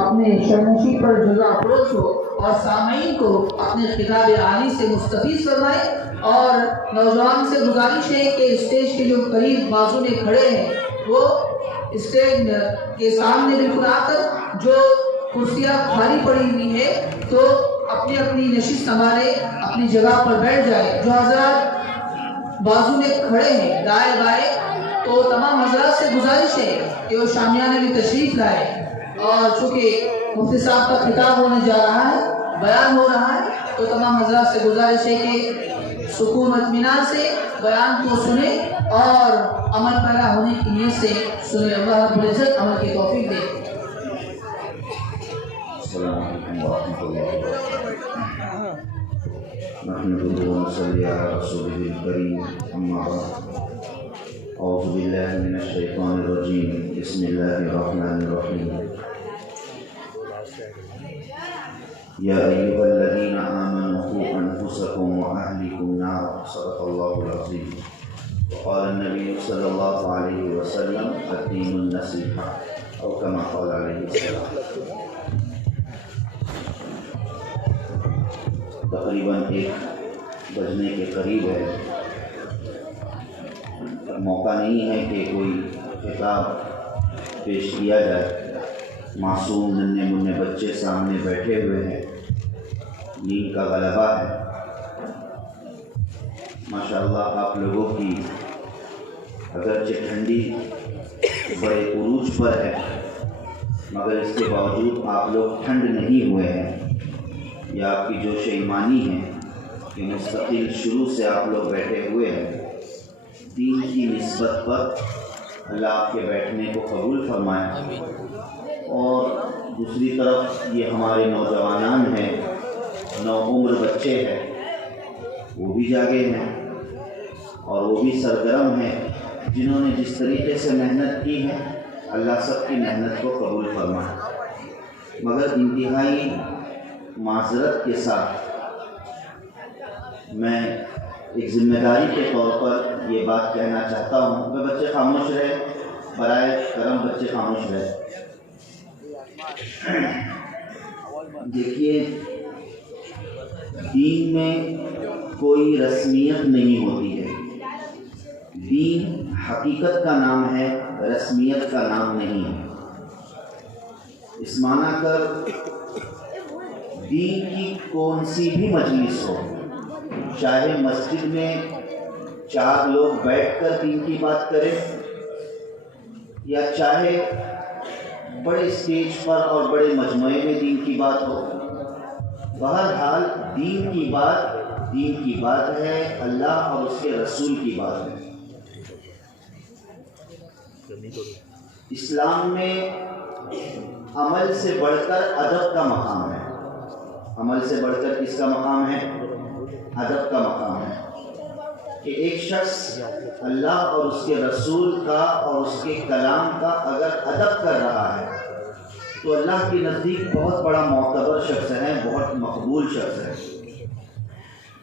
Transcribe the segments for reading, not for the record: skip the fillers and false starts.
اپنے شرموشی پر جزا افروز ہو اور سامعین کو اپنے خطاب عالی سے مستفیض فرمائے۔ اور نوجوان سے گزارش ہے کہ اسٹیج کے جو قریب بازونے کھڑے ہیں وہ اسٹیج کے سامنے بالکل آ کر جو کرسیاں خالی پڑی ہوئی ہے تو اپنی اپنی نشست سنبھالے، اپنی جگہ پر بیٹھ جائے۔ جو حضرات بازونے کھڑے ہیں دائیں بائیں تو تمام حضرات سے گزارش ہے کہ وہ شامیانے میں تشریف لائے، اور چونکہ مفتی صاحب کا خطاب ہونے جا رہا ہے، بیان ہو رہا ہے، تو تمام حضرات سے گزارش ہے کہ سکون و اطمینان سے بیان کو سنیں اور عمل پیرا ہونے کی نیت سے سنیں۔ اللہ رب العزت عمل کی توفیق دے۔ السلام علیکم ورحمۃ اللہ وبرکاتہ۔ نحمده ونصلي على رسوله الكريم، اما بعد، اعوذ باللہ من الشیطان الرجیم، بسم اللہ الرحمن الرحیم۔ یا ایھا الذین آمنوا قوا انفسکم واہلیکم نارا، صدق اللہ العظیم۔ وقال النبی صلی اللہ علیہ وسلم الدین النصیحہ، او کما قال علیہ السلام۔ تقریباً 1 بجنے کے قریب ہے، موقع نہیں ہے کہ کوئی خطاب پیش کیا جائے۔ معصوم ننھے منھے بچے سامنے بیٹھے ہوئے ہیں، نیند کا غلبہ ہے۔ ماشاءاللہ آپ لوگوں کی اگرچہ ٹھنڈی بڑے عروج پر ہے، مگر اس کے باوجود آپ لوگ ٹھنڈ نہیں ہوئے ہیں۔ یہ آپ کی جوش ایمانی ہے کہ مستقل شروع سے آپ لوگ بیٹھے ہوئے ہیں۔ دین کی نسبت پر اللہ آپ کے بیٹھنے کو قبول فرمائے۔ اور دوسری طرف یہ ہمارے نوجوانان ہیں، نوعمر بچے ہیں، وہ بھی جاگے ہیں اور وہ بھی سرگرم ہیں، جنہوں نے جس طریقے سے محنت کی ہے اللہ سب کی محنت کو قبول فرمائے۔ مگر انتہائی معذرت کے ساتھ میں ایک ذمہ داری کے طور پر یہ بات کہنا چاہتا ہوں کہ بچے خاموش رہے، برائے کرم بچے خاموش رہے۔ دیکھیے، دین میں کوئی رسمیت نہیں ہوتی ہے۔ دین حقیقت کا نام ہے، رسمیت کا نام نہیں ہے۔ اس معنی کر دین کی کون سی بھی مجلس ہو، چاہے مسجد میں 4 لوگ بیٹھ کر دین کی بات کریں یا چاہے بڑے اسٹیج پر اور بڑے مجموعے میں دین کی بات ہو، بہرحال دین کی بات ہے، اللہ اور اس کے رسول کی بات ہے۔ اسلام میں عمل سے بڑھ کر ادب کا مقام ہے۔ عمل سے بڑھ کر کس کا مقام ہے؟ ادب کا مقام ہے، کہ ایک شخص اللہ اور اس کے رسول کا اور اس کے کلام کا اگر ادب کر رہا ہے تو اللہ کے نزدیک بہت بڑا معتبر شخص ہے، بہت مقبول شخص ہے۔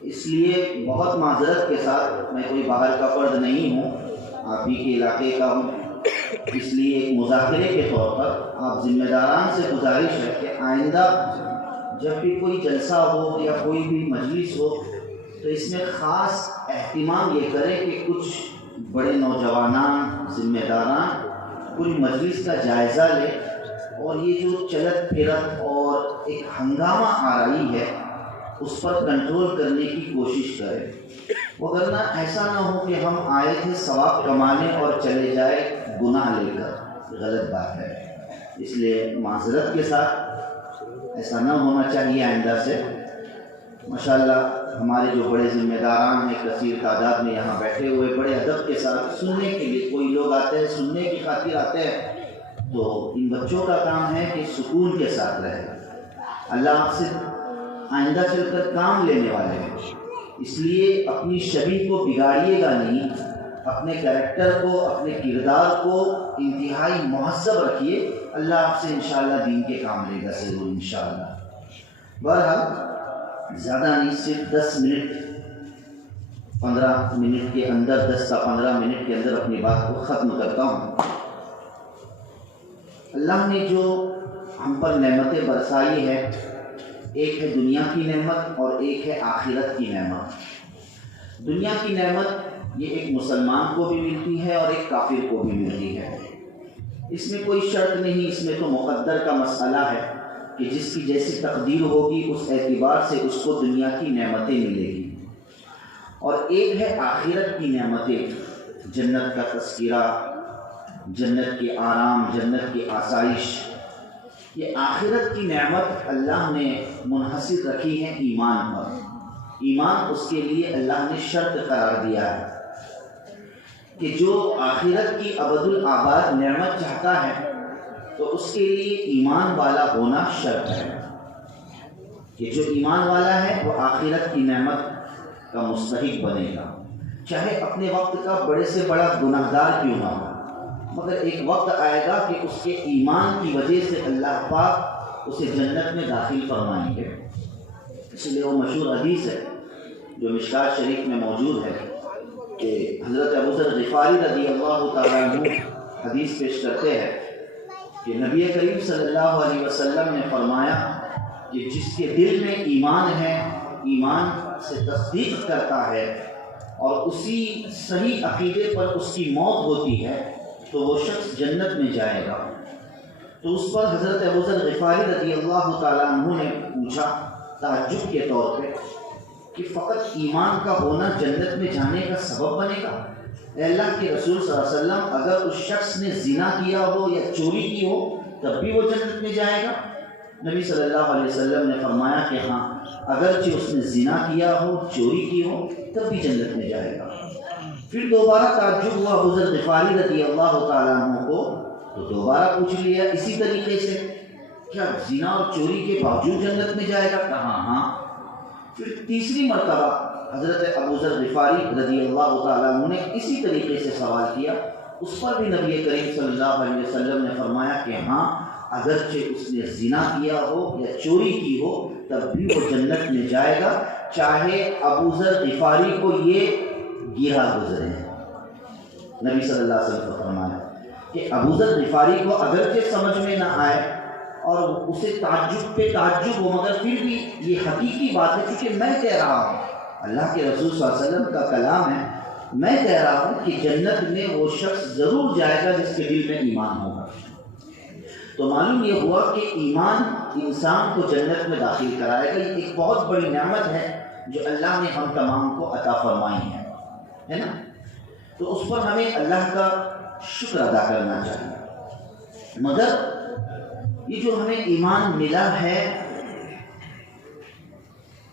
اس لیے بہت معذرت کے ساتھ، میں کوئی باہر کا فرد نہیں ہوں، آپ ہی کے علاقے کا ہوں، اس لیے ایک مذاکرے کے طور پر آپ ذمہ داران سے گزارش ہے کہ آئندہ جب بھی کوئی جلسہ ہو یا کوئی بھی مجلس ہو تو اس میں خاص اہتمام یہ کریں کہ کچھ بڑے نوجوانان، ذمہ داران پوری مجلس کا جائزہ لیں، اور یہ جو چلت پھرت اور ایک ہنگامہ آرائی ہے اس پر کنٹرول کرنے کی کوشش کریں، وگرنہ ایسا نہ ہو کہ ہم آئے تھے ثواب کمانے اور چلے جائے گناہ لے کر، غلط بات ہے۔ اس لیے معذرت کے ساتھ ایسا نہ ہونا چاہیے آئندہ سے۔ ماشاءاللہ ہمارے جو بڑے ذمہ داران ہیں کثیر تعداد میں یہاں بیٹھے ہوئے، بڑے ادب کے ساتھ سننے کے لیے، کوئی لوگ آتے ہیں سننے کی خاطر آتے ہیں، تو ان بچوں کا کام ہے کہ سکون کے ساتھ رہے۔ اللہ آپ سے آئندہ چل کر کام لینے والے ہیں، اس لیے اپنی شبیہ کو بگاڑیے گا نہیں، اپنے کریکٹر کو، اپنے کردار کو انتہائی مہذب رکھیے، اللہ آپ سے انشاءاللہ دین کے کام لے گا ضرور انشاءاللہ۔ بہرحال زیادہ نہیں، صرف 10 منٹ 15 منٹ کے اندر، 10 تا 15 منٹ کے اندر اپنی بات کو ختم کرتا ہوں۔ اللہ نے جو ہم پر نعمتیں برسائی ہے، ایک ہے دنیا کی نعمت اور ایک ہے آخرت کی نعمت۔ دنیا کی نعمت یہ ایک مسلمان کو بھی ملتی ہے اور ایک کافر کو بھی ملتی ہے، اس میں کوئی شرط نہیں، اس میں تو مقدر کا مسئلہ ہے کہ جس کی جیسی تقدیر ہوگی اس اعتبار سے اس کو دنیا کی نعمتیں ملے گی۔ اور ایک ہے آخرت کی نعمتیں، جنت کا تذکرہ، جنت کے آرام، جنت کی آسائش۔ یہ آخرت کی نعمت اللہ نے منحصر رکھی ہے ایمان پر۔ ایمان اس کے لیے اللہ نے شرط قرار دیا ہے کہ جو آخرت کی ابد الآباد نعمت چاہتا ہے تو اس کے لیے ایمان والا ہونا شرط ہے، کہ جو ایمان والا ہے وہ آخرت کی نعمت کا مستحق بنے گا، چاہے اپنے وقت کا بڑے سے بڑا گناہ گار کیوں نہ ہو، مگر ایک وقت آئے گا کہ اس کے ایمان کی وجہ سے اللہ پاک اسے جنت میں داخل فرمائیں گے۔ اس لیے وہ مشہور حدیث ہے جو مشکات شریف میں موجود ہے کہ حضرت ابو ذر غفاری رضی اللہ تعالیٰ عنہ حدیث پیش کرتے ہیں کہ نبی کریم صلی اللہ علیہ وسلم نے فرمایا کہ جس کے دل میں ایمان ہے، ایمان سے تصدیق کرتا ہے اور اسی صحیح عقیدے پر اس کی موت ہوتی ہے تو وہ شخص جنت میں جائے گا۔ تو اس پر حضرت ابو ذر غفاری رضی اللہ تعالیٰ عنہ نے پوچھا تعجب کے طور پہ کہ فقط ایمان کا ہونا جنت میں جانے کا سبب بنے گا؟ اے اللہ کے رسول صلی اللہ علیہ وسلم، اگر اس شخص نے زنا کیا ہو یا چوری کی ہو تب بھی وہ جنت میں جائے گا؟ نبی صلی اللہ علیہ وسلم نے فرمایا کہ ہاں، اگرچہ اس نے زنا کیا ہو، چوری کی ہو، تب بھی جنت میں جائے گا۔ پھر دوبارہ تعجب ہوا ابو ذر غفاری رضی اللہ تعالیٰ عنہ کو، تو دوبارہ پوچھ لیا اسی طریقے سے، کیا زنا اور چوری کے باوجود جنت میں جائے گا؟ کہا ہاں۔ پھر تیسری مرتبہ حضرت ابو ذر غفاری رضی اللہ تعالیٰ عنہ نے اسی طریقے سے سوال کیا، اس پر بھی نبی کریم صلی اللہ علیہ وسلم نے فرمایا کہ ہاں، اگرچہ اس نے زنا کیا ہو یا چوری کی ہو تب بھی وہ جنت میں جائے گا، چاہے ابو ذر غفاری کو یہ گرا گزرے۔ نبی صلی اللہ علیہ وسلم نے فرمایا کہ ابو ذر غفاری کو اگرچہ سمجھ میں نہ آئے اور اسے تعجب پہ تعجب ہو، مگر پھر بھی یہ حقیقی بات ہے، کیونکہ میں کہہ رہا ہوں، اللہ کے رسول صلی اللہ علیہ وسلم کا کلام ہے، میں کہہ رہا ہوں کہ جنت میں وہ شخص ضرور جائے گا جس کے دل میں ایمان ہوگا۔ تو معلوم یہ ہوا کہ ایمان انسان کو جنت میں داخل کرائے گا۔ یہ ایک بہت بڑی نعمت ہے جو اللہ نے ہم تمام کو عطا فرمائی ہے نا؟ تو اس پر ہمیں اللہ کا شکر ادا کرنا چاہیے۔ مگر یہ جو ہمیں ایمان ملا ہے،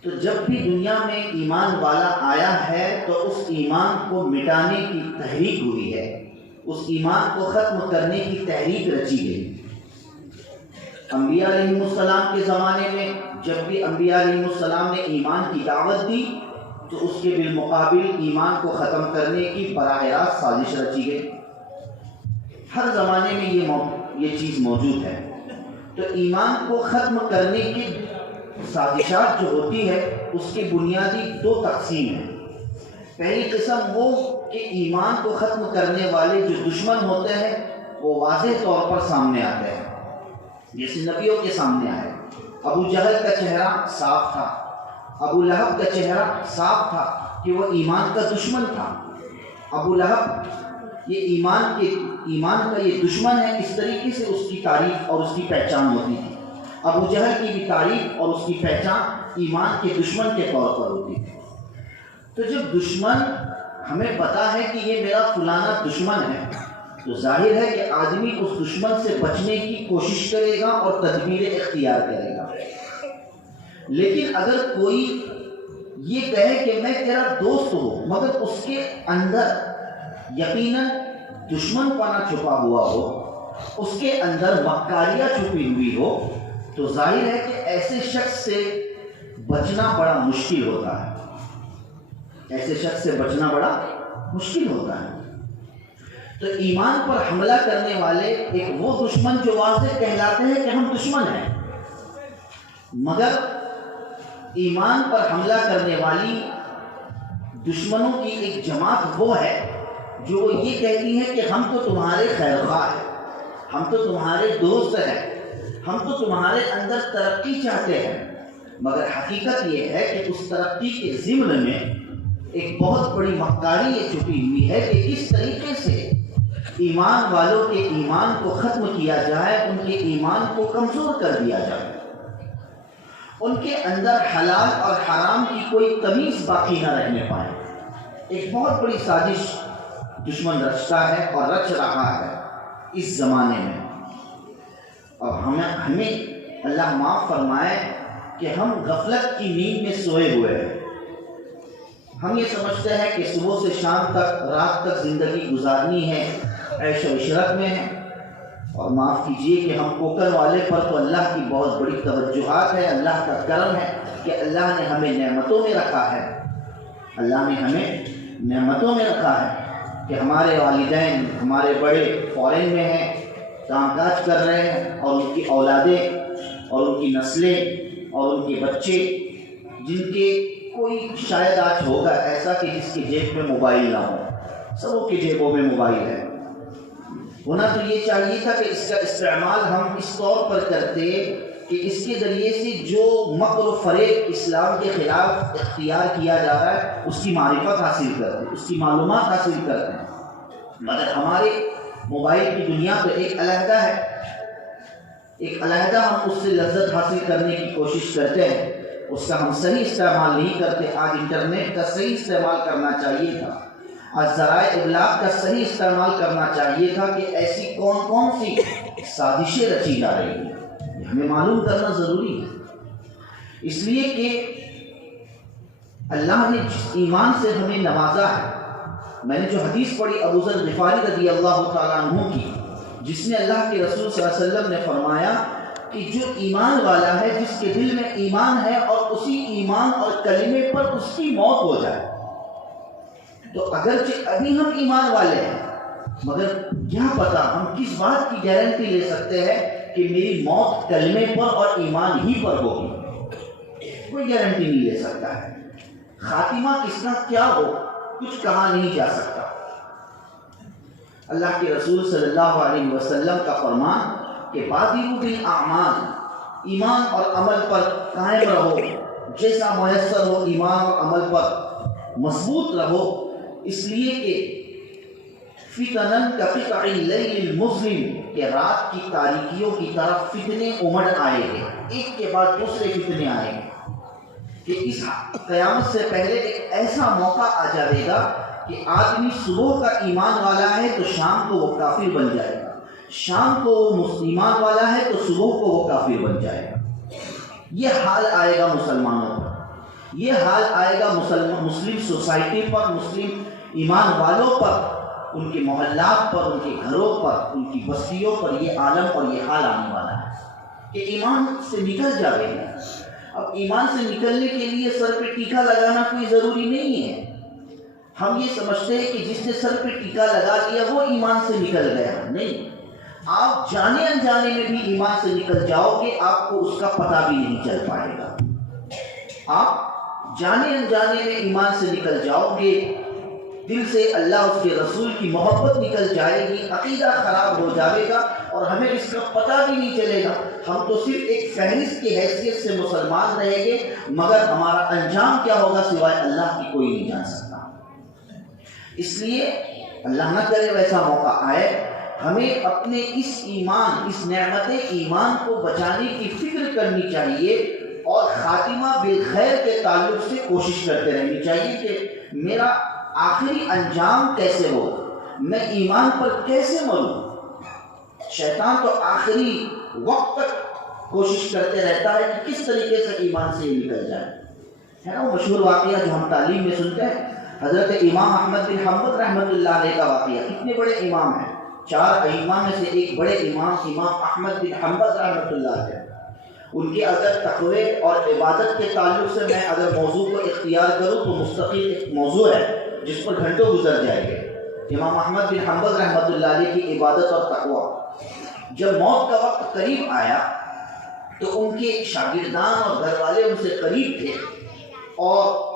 تو جب بھی دنیا میں ایمان والا آیا ہے تو اس ایمان کو مٹانے کی تحریک ہوئی ہے، اس ایمان کو ختم کرنے کی تحریک رچی گئی۔ انبیاء علیہ السلام کے زمانے میں جب بھی انبیاء علیہ السلام نے ایمان کی دعوت دی تو اس کے بالمقابل ایمان کو ختم کرنے کی براہ راست سازش رچی گئی۔ ہر زمانے میں یہ چیز موجود ہے۔ تو ایمان کو ختم کرنے کی سازشات جو ہوتی ہے اس کی بنیادی دو تقسیم ہیں۔ پہلی قسم وہ کہ ایمان کو ختم کرنے والے جو دشمن ہوتے ہیں وہ واضح طور پر سامنے آتے ہیں، جیسے نبیوں کے سامنے آئے۔ ابو جہل کا چہرہ صاف تھا، ابو لہب کا چہرہ صاف تھا کہ وہ ایمان کا دشمن تھا۔ ابو لہب یہ ایمان کا یہ دشمن ہے، اس طریقے سے اس کی تعریف اور اس کی پہچان ہوتی تھی۔ ابو جہل کی بھی تعریف اور اس کی پہچان ایمان کے دشمن کے طور پر ہوتی تھی۔ تو جب دشمن ہمیں پتا ہے کہ یہ میرا فلانا دشمن ہے تو ظاہر ہے کہ آدمی اس دشمن سے بچنے کی کوشش کرے گا اور تدبیریں اختیار کرے گا۔ لیکن اگر کوئی یہ کہے کہ میں تیرا دوست ہوں مگر اس کے اندر یقیناً دشمن پنا چھپا ہوا ہو، اس کے اندر مکاریاں چھپی ہوئی ہو، تو ظاہر ہے کہ ایسے شخص سے بچنا بڑا مشکل ہوتا ہے۔ ایسے شخص سے بچنا بڑا مشکل ہوتا ہے۔ تو ایمان پر حملہ کرنے والے ایک وہ دشمن جو واضح کہلاتے ہیں کہ ہم دشمن ہیں، مگر ایمان پر حملہ کرنے والی دشمنوں کی ایک جماعت وہ ہے جو وہ یہ کہتی ہے کہ ہم تو تمہارے خیر خواہ ہیں، ہم تو تمہارے دوست ہیں، ہم تو تمہارے اندر ترقی چاہتے ہیں، مگر حقیقت یہ ہے کہ اس ترقی کے ضمن میں ایک بہت بڑی مکاری یہ چھپی ہوئی ہے کہ اس طریقے سے ایمان والوں کے ایمان کو ختم کیا جائے، ان کے ایمان کو کمزور کر دیا جائے، ان کے اندر حلال اور حرام کی کوئی تمیز باقی نہ رہنے پائے۔ ایک بہت بڑی سازش دشمن رچتا ہے اور رچ رہا ہے اس زمانے میں، اور ہمیں اللہ معاف فرمائے کہ ہم غفلت کی نیند میں سوئے ہوئے ہیں۔ ہم یہ سمجھتے ہیں کہ صبح سے شام تک، رات تک زندگی گزارنی ہے، عیش و عشرت میں ہے، اور معاف کیجئے کہ ہم کوکر والے پر تو اللہ کی بہت بڑی توجہات ہے، اللہ کا کرم ہے کہ اللہ نے ہمیں نعمتوں میں رکھا ہے، اللہ نے ہمیں نعمتوں میں رکھا ہے کہ ہمارے والدین، ہمارے بڑے فورن میں ہیں، کام کاج کر رہے ہیں، اور ان کی اولادیں اور ان کی نسلیں اور ان کے بچے، جن کے کوئی شاید آج ہوگا ایسا کہ جس کی جیب میں موبائل نہ ہو، سبوں کی جیبوں میں موبائل ہے۔ ہونا تو یہ چاہیے تھا کہ اس کا استعمال ہم اس طور پر کرتے کہ اس کے ذریعے سے جو مکر و فریب اسلام کے خلاف اختیار کیا جا رہا ہے اس کی معرفت حاصل کرتے، اس کی معلومات حاصل کرتے ہیں، مگر ہمارے موبائل کی دنیا تو ایک علیحدہ ہے، ایک علیحدہ ہم اس سے لذت حاصل کرنے کی کوشش کرتے ہیں، اس کا ہم صحیح استعمال نہیں کرتے۔ آج انٹرنیٹ کا صحیح استعمال کرنا چاہیے تھا، آج ذرائع ابلاغ کا صحیح استعمال کرنا چاہیے تھا کہ ایسی کون کون سی سازشیں رچی جا رہی ہیں، یہ ہمیں معلوم کرنا ضروری ہے، اس لیے کہ اللہ نے جس ایمان سے ہمیں نوازا ہے۔ میں نے جو حدیث پڑھی ابو ذر غفاری رضی اللہ تعالیٰ عنہ کی، جس میں اللہ کے رسول صلی اللہ علیہ وسلم نے فرمایا کہ جو ایمان والا ہے، جس کے دل میں ایمان ہے اور اسی ایمان اور کلمے پر اس کی موت ہو جائے، تو اگرچہ ابھی ہم ایمان والے ہیں، مگر کیا پتا ہم کس بات کی گارنٹی لے سکتے ہیں کہ میری موت کلمے پر اور ایمان ہی پر ہوگی؟ کوئی گارنٹی نہیں لے سکتا ہے۔ خاتمہ کس کا کیا ہو کچھ کہا نہیں جا سکتا۔ اللہ کے رسول صلی اللہ علیہ وسلم کا فرمان کہ بادروا بالاعمال، ایمان اور عمل پر قائم رہو، جیسا میسر ہو ایمان اور عمل پر مضبوط رہو، اس لیے کہ فتنن کقطع اللیل المظلم، کہ رات کی تاریکیوں کی طرف فتنے امڑ آئے گے، ایک کے بعد دوسرے فتنے آئیں گے، کہ اس قیامت سے پہلے ایک ایسا موقع آ جائے گا کہ آدمی صبح کا ایمان والا ہے تو شام کو وہ کافر بن جائے گا، شام کو وہ مسلمان والا ہے تو صبح کو وہ کافر بن جائے گا۔ یہ حال آئے گا مسلمانوں پر، یہ حال آئے گا مسلم سوسائٹی پر، مسلم ایمان والوں پر، ان کے محلات پر، ان کے گھروں پر، ان کی بستیوں پر یہ عالم اور یہ حال آنے والا ہے کہ ایمان سے نکل جائے گا۔ اب ایمان سے نکلنے کے لیے سر پہ ٹیکا لگانا کوئی ضروری نہیں ہے۔ ہم یہ سمجھتے ہیں کہ جس نے سر پہ ٹیکا لگا لیا وہ ایمان سے نکل گیا، نہیں، آپ جانے انجانے میں بھی ایمان سے نکل جاؤ گے، آپ کو اس کا پتہ بھی نہیں چل پائے گا۔ آپ جانے انجانے میں ایمان سے نکل جاؤ گے، دل سے اللہ اس کے رسول کی محبت نکل جائے گی، عقیدہ خراب ہو جائے گا اور ہمیں اس کا پتہ بھی نہیں چلے گا۔ ہم تو صرف ایک فہرست کی حیثیت سے مسلمان رہیں گے، مگر ہمارا انجام کیا ہوگا سوائے اللہ کی کوئی نہیں جان سکتا۔ اس لیے اللہ نہ کرے ویسا موقع آئے، ہمیں اپنے اس ایمان، اس نعمت ایمان کو بچانے کی فکر کرنی چاہیے اور خاتمہ بالخیر کے تعلق سے کوشش کرتے رہنی چاہیے کہ میرا آخری انجام کیسے ہو، میں ایمان پر کیسے مروں۔ شیطان تو آخری وقت تک کوشش کرتے رہتا ہے کہ کس طریقے سے ایمان سے یہ نکل جائے۔ ہے نا وہ مشہور واقعہ جو ہم تعلیم میں سنتے ہیں، حضرت امام احمد بن حنبل رحمۃ اللہ علیہ کا واقعہ۔ کتنے بڑے امام ہیں، 4 ائمہ میں سے ایک بڑے امام احمد بن حنبل رحمۃ اللہ علیہ۔ ان کے اگر تقوی اور عبادت کے تعلق سے میں اگر موضوع کو اختیار کروں تو مستقل ایک موضوع ہے جس پر گھنٹوں گزر جائیں گے۔ امام احمد بن حنبل رحمۃ اللہ علیہ کی عبادت اور تقوی۔ جب موت کا وقت قریب آیا تو ان کے شاگردان اور گھر والے ان سے قریب تھے، اور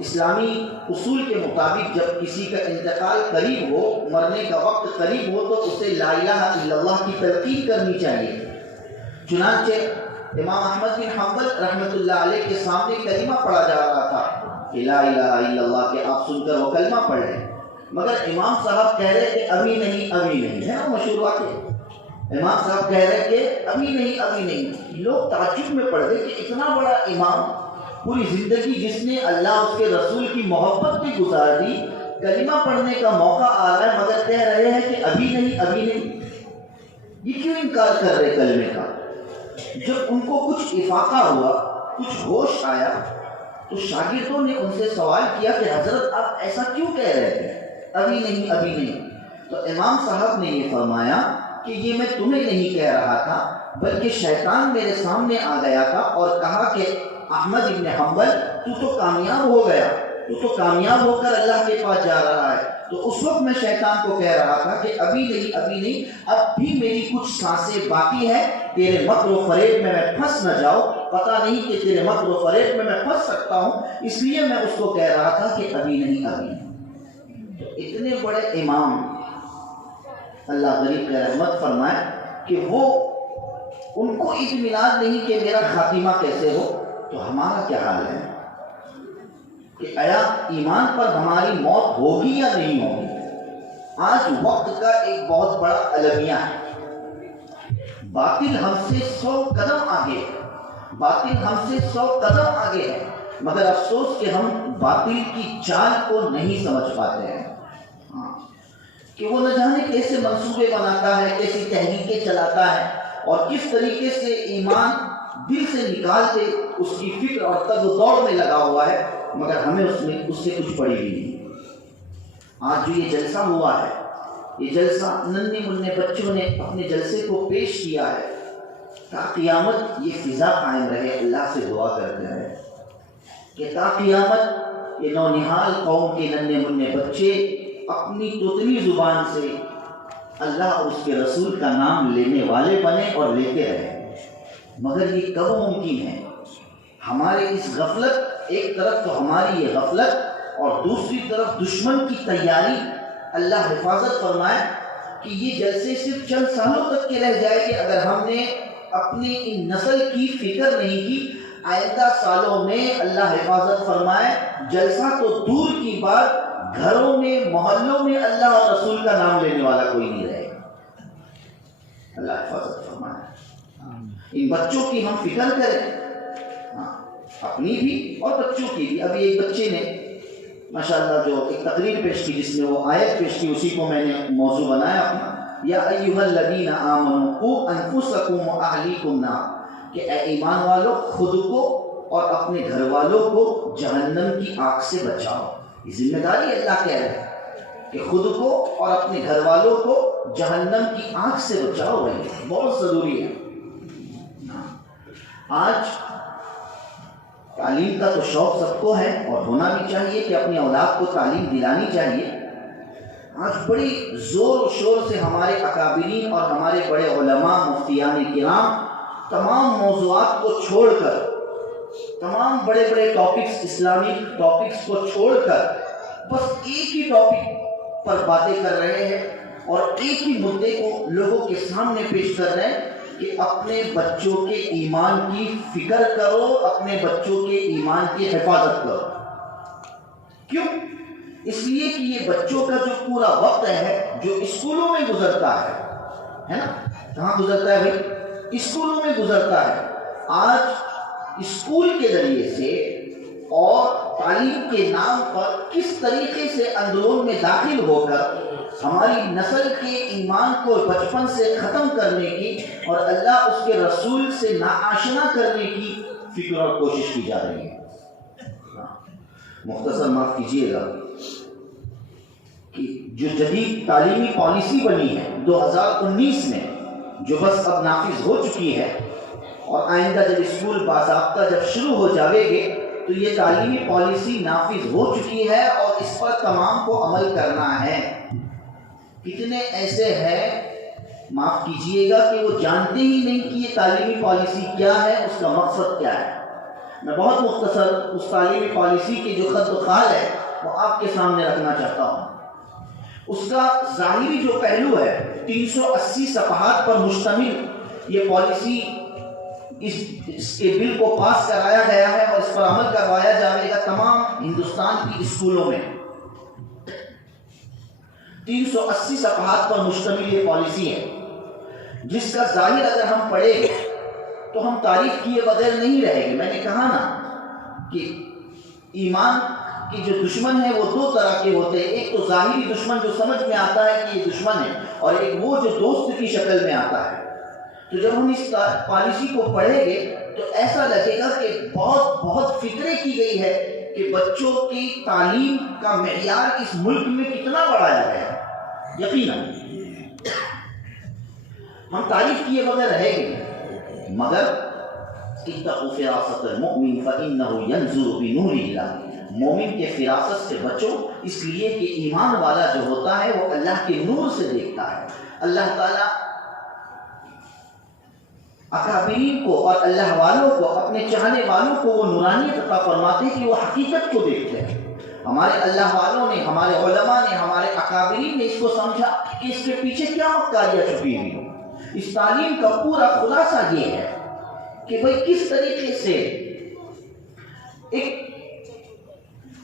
اسلامی اصول کے مطابق جب کسی کا انتقال قریب ہو، مرنے کا وقت قریب ہو، تو اسے لا الہ الا اللہ کی تلقین کرنی چاہیے۔ چنانچہ امام احمد بن حنبل رحمۃ اللہ علیہ کے سامنے کلمہ پڑھا جا رہا تھا کہ لا الہ الا اللہ، کہ آپ سن کر وہ کلمہ پڑھ لیں، مگر امام صاحب کہہ رہے کہ ابھی نہیں ہے نا مشہور واقعہ، امام صاحب کہہ رہے کہ ابھی نہیں۔ لوگ تعجب میں پڑ گئے کہ اتنا بڑا امام، پوری زندگی جس نے اللہ اس کے رسول کی محبت بھی گزار دی، کلمہ پڑھنے کا موقع آ رہا ہے مگر کہہ رہے ہیں کہ ابھی نہیں۔ یہ کیوں انکار کر رہے کلمے کا؟ جب ان کو کچھ افاقہ ہوا، کچھ ہوش آیا، تو شاگردوں نے ان سے سوال کیا کہ حضرت آپ ایسا کیوں کہہ رہے تھے ابھی نہیں؟ تو امام صاحب نے یہ فرمایا کہ یہ میں تمہیں نہیں کہہ رہا تھا، بلکہ شیطان میرے سامنے آ گیا تھا اور کہا کہ احمد ابن حنبل تو کامیاب ہو گیا، تو کامیاب ہو کر اللہ کے پاس جا رہا ہے۔ تو اس وقت میں شیطان کو کہہ رہا تھا کہ ابھی نہیں، اب بھی میری کچھ سانسیں باقی ہیں، تیرے مکر و فریب میں پھنس نہ جاؤ، پتہ نہیں کہ تیرے مکر و فریب میں پھنس سکتا ہوں، اس لیے میں اس کو کہہ رہا تھا کہ ابھی نہیں۔ تو اتنے بڑے امام، اللہ غریب کا رحمت فرمائے کہ وہ ان کو اطمینان نہیں کہ میرا خاتمہ کیسے ہو، تو ہمارا کیا حال ہے کہ آیا ایمان پر ہماری موت ہوگی یا نہیں ہوگی؟ آج وقت کا ایک بہت بڑا المیہ ہے، باطل ہم سے 100 قدم آگے ہے، مگر افسوس کہ ہم باطل کی چال کو نہیں سمجھ پاتے ہیں، کہ وہ نہ جانے کیسے منصوبے بناتا ہے، کیسی تحریکیں چلاتا ہے، اور کس طریقے سے ایمان دل سے نکال کے اس کی فکر اور تگ و دوڑ میں لگا ہوا ہے، مگر ہمیں اس سے کچھ پڑی بھی نہیں۔ آج جو یہ جلسہ ہوا ہے، یہ جلسہ ننھے منھے بچوں نے اپنے جلسے کو پیش کیا ہے، تا قیامت یہ فضا قائم رہے، اللہ سے دعا کرتے ہیں کہ تا قیامت یہ نونہال قوم کے ننھے منھے بچے اپنی توتلی زبان سے اللہ اور اس کے رسول کا نام لینے والے بنے اور لیتے رہے۔ مگر یہ کب ممکن ہے؟ ہمارے اس غفلت، ایک طرف تو ہماری یہ غفلت اور دوسری طرف دشمن کی تیاری، اللہ حفاظت فرمائے کہ یہ جلسے صرف چند سالوں تک کے رہ جائے کہ اگر ہم نے اپنی ان نسل کی فکر نہیں کی، آئندہ سالوں میں اللہ حفاظت فرمائے جلسہ تو دور کی بات، گھروں میں محلوں میں اللہ اور رسول کا نام لینے والا کوئی نہیں رہے گا۔ اللہ حفاظت فرمائے۔ ان بچوں کی ہم فکر کریں، اپنی بھی اور بچوں کی بھی۔ ابھی ایک بچے نے ماشاءاللہ جو ایک تقریر پیش کی جس میں وہ آیت پیش کی، اسی کو میں نے موضوع بنایا اپنا، یا ایھا الذین آمنوا قوا انفسکم واہلیکم نارا، کہ اے ایمان والو خود کو اور اپنے گھر والوں کو جہنم کی آگ سے بچاؤ۔ یہ ذمہ داری اللہ کہہ رہے ہیں کہ خود کو اور اپنے گھر والوں کو جہنم کی آگ سے بچاؤ، بھائی بہت ضروری ہے۔ آج تعلیم کا تو شوق سب کو ہے اور ہونا بھی چاہیے کہ اپنی اولاد کو تعلیم دلانی چاہیے۔ آج بڑی زور و شور سے ہمارے اکابرین اور ہمارے بڑے علماء، مفتیان کرام تمام موضوعات کو چھوڑ کر، تمام بڑے بڑے ٹاپکس، اسلامی ٹاپکس کو چھوڑ کر بس ایک ہی ٹاپک پر باتیں کر رہے ہیں اور ایک ہی مدعے کو لوگوں کے سامنے پیش کر رہے ہیں کہ اپنے بچوں کے ایمان کی فکر کرو، اپنے بچوں کے ایمان کی حفاظت کرو۔ کیوں؟ اس لیے کہ یہ بچوں کا جو پورا وقت ہے جو اسکولوں میں گزرتا ہے نا، کہاں گزرتا ہے بھائی؟ اسکولوں میں گزرتا ہے۔ آج اسکول کے ذریعے سے اور تعلیم کے نام پر کس طریقے سے اندرون میں داخل ہو کر ہماری نسل کے ایمان کو بچپن سے ختم کرنے کی اور اللہ اس کے رسول سے ناآشنا کرنے کی فکر اور کوشش کی جا رہی ہے۔ مختصر معاف کیجیے گا کہ جو جدید تعلیمی پالیسی بنی ہے 2019 میں، جو بس اب نافذ ہو چکی ہے، اور آئندہ جب اسکول باضابطہ جب شروع ہو جاوے گے تو یہ تعلیمی پالیسی نافذ ہو چکی ہے اور اس پر تمام کو عمل کرنا ہے۔ کتنے ایسے ہیں، معاف کیجئے گا، کہ وہ جانتے ہی نہیں کہ یہ تعلیمی پالیسی کیا ہے، اس کا مقصد کیا ہے۔ میں بہت مختصر اس تعلیمی پالیسی کے جو خط و خال ہے وہ آپ کے سامنے رکھنا چاہتا ہوں۔ اس کا ظاہری جو پہلو ہے، 380 صفحات پر مشتمل یہ پالیسی اس کے بل کو پاس کرایا گیا ہے اور اس پر عمل کروایا جائے گا تمام ہندوستان کی اسکولوں میں۔ 380 صفحات پر مشتمل یہ پالیسی ہے، جس کا ظاہر اگر ہم پڑھیں گے تو ہم تعریف کیے بغیر نہیں رہیں گے۔ میں نے کہا نا کہ ایمان کے جو دشمن ہیں وہ دو طرح کے ہوتے ہیں، ایک تو ظاہری دشمن جو سمجھ میں آتا ہے کہ یہ دشمن ہے، اور ایک وہ جو دوست کی شکل میں آتا ہے۔ تو جب ہم اس پالیسی کو پڑھیں گے تو ایسا لگے گا کہ بہت فکرے کی گئی ہے کہ بچوں کی تعلیم کا معیار اس ملک میں کتنا بڑھایا گیا ہے۔ یقیناً ہم تعریف کیے بغیر رہیں گے، مگر اتقوا فراست المؤمن فإنه ينظر بنور اللہ، مومن کے فراست سے بچو، اس لیے کہ ایمان والا جو ہوتا ہے وہ اللہ کے نور سے دیکھتا ہے۔ اللہ تعالیٰ اکابرین کو اور اللہ والوں کو، اپنے چاہنے والوں کو وہ نورانیت عطا فرماتے ہیں کہ وہ حقیقت کو دیکھتے ہیں۔ ہمارے اللہ والوں نے، ہمارے علماء نے، ہمارے اکابرین نے اس کو سمجھا کہ اس کے پیچھے کیا مکاریاں چھپی ہوئی ہیں۔ اس تعلیم کا پورا خلاصہ یہ ہے کہ بھئی کس طریقے سے ایک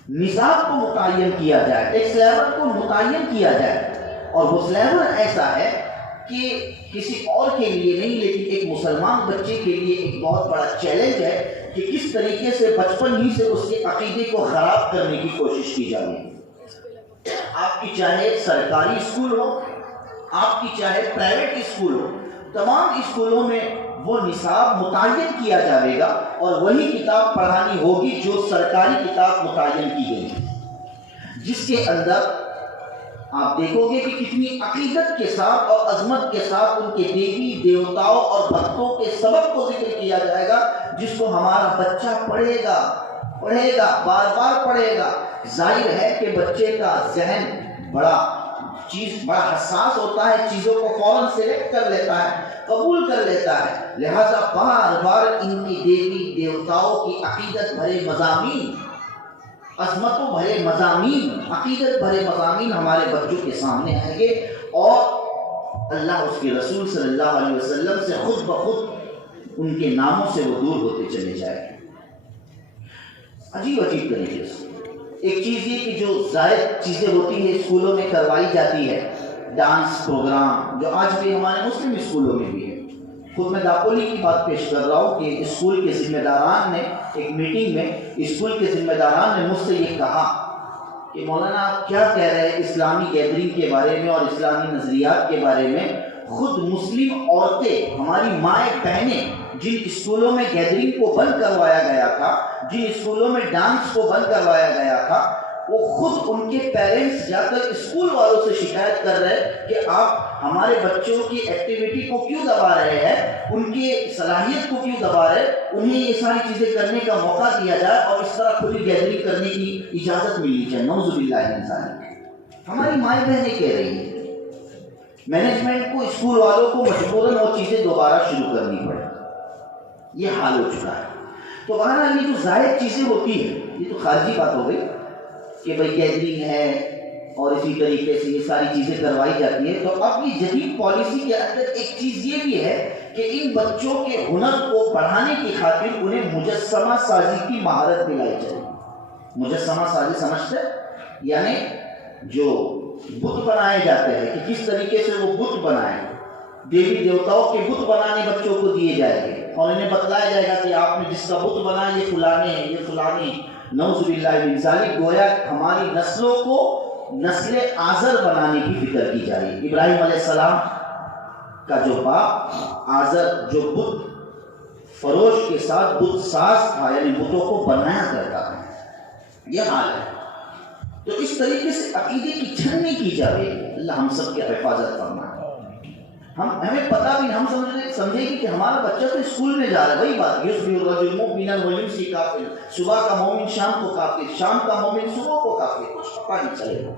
نصاب کو متعین کیا جائے، ایک سلیبس کو متعین کیا جائے، اور وہ سلیبس ایسا ہے کہ کسی اور کے لیے نہیں لیکن ایک مسلمان بچے کے لیے ایک بہت بڑا چیلنج ہے کہ کس طریقے سے بچپن ہی سے اس کے عقیدے کو خراب کرنے کی کوشش کی جائے۔ آپ کی چاہے سرکاری اسکول ہو، آپ کی چاہے پرائیویٹ اسکول ہو، تمام اسکولوں میں وہ نصاب متعین کیا جائے گا اور وہی کتاب پڑھانی ہوگی جو سرکاری کتاب متعین کی گئی ہے، جس کے اندر آپ دیکھو گے کہ کتنی عقیدت کے ساتھ اور عظمت کے ساتھ ان کے دیوی دیوتاؤں اور بھکتوں کے سبق کو ذکر کیا جائے گا، جس کو ہمارا بچہ پڑھے گا، بار بار پڑھے گا۔ ظاہر ہے کہ بچے کا ذہن بڑا حساس ہوتا ہے، چیزوں کو فوراً سلیکٹ کر لیتا ہے، قبول کر لیتا ہے، لہذا بار بار ان کی دیوی دیوتاؤں کی عقیدت بھرے مضامین، عظمتوں بھرے مضامین، عقیدت بھرے مضامین ہمارے بچوں کے سامنے آئیں گے، اور اللہ اس کے رسول صلی اللہ علیہ وسلم سے خود بخود ان کے ناموں سے وہ دور ہوتے چلے جائیں گے۔ عجیب طریقے سے ایک چیز یہ کہ جو زائد چیزیں ہوتی ہیں اسکولوں میں کروائی جاتی ہے، ڈانس پروگرام جو آج بھی ہمارے مسلم اسکولوں میں بھی ہے۔ خود میں داپولی کی بات پیش کر رہا ہوں کہ اسکول کے ذمہ داران نے ایک میٹنگ میں، اسکول کے ذمہ داران نے مجھ سے یہ کہا کہ مولانا آپ کیا کہہ رہے ہیں اسلامی گیدرنگ کے بارے میں اور اسلامی نظریات کے بارے میں؟ خود مسلم عورتیں، ہماری مائیں بہنیں، جن اسکولوں میں گیدرنگ کو بند کروایا گیا تھا، جن اسکولوں میں ڈانس کو بند کروایا گیا تھا، وہ خود ان کے پیرنٹس جا کر اسکول والوں سے شکایت کر رہے کہ آپ ہمارے بچوں کی ایکٹیویٹی کو کیوں دبا رہے ہیں، ان کی صلاحیت کو کیوں دبا رہے، انہیں یہ ساری چیزیں کرنے کا موقع دیا جائے اور اس طرح کھلی گیدرنگ کرنے کی اجازت ملنی چاہیے۔ نعوذ باللہ من ذالک۔ ہماری مائیں بہنیں کہہ رہی ہیں، مینجمنٹ کو، اسکول والوں کو مجبوراً وہ چیزیں دوبارہ شروع کرنی پڑے، یہ حال ہو چکا ہے۔ تو بہرحال یہ جو زائد چیزیں ہوتی ہیں، یہ تو خارجی بات ہو گئی کہ بھئی گیدرنگ ہے اور اسی طریقے سے یہ ساری چیزیں کروائی جاتی ہیں۔ تو اب یہ جدید پالیسی کے اندر ایک چیز یہ بھی ہے کہ ان بچوں کے ہنر کو بڑھانے کی خاطر انہیں مجسمہ سازی کی مہارت دلائی جائے۔ مجسمہ سازی سمجھتے؟ یعنی جو بت بنائے جاتے ہیں کہ کس طریقے سے وہ بت بنائیں، دیوی دیوتاؤں کے بت بنانے بچوں کو دیے جائیں گے اور انہیں بتلایا جائے گا کہ آپ نے جس کا بت بنایا یہ فلانے ہیں، یہ فلانے۔ نعوذ باللہ من ذالک، گویا ہماری نسلوں کو نسل آزر بنانے کی فکر کی جا رہی ہے۔ ابراہیم علیہ السلام کا جو باپ آزر جو بت فروش کے ساتھ بت ساز تھا، یعنی بتوں کو بنایا کرتا تھا، یہ حال ہے۔ تو اس طریقے سے عقیدے کی چھننی کی جا رہی ہے۔ اللہ ہم سب کی حفاظت فرمائے۔ ہمیں پتہ بھی، ہم سمجھے کہ ہمارا بچہ تو اسکول میں جا رہا ہے، وہی بات، یصبح الرجل مؤمنا ویمسی کافرا، صبح کا مومن شام کو کافر، شام کا مومن صبح کو کافر، کچھ پتہ نہیں چلے گا۔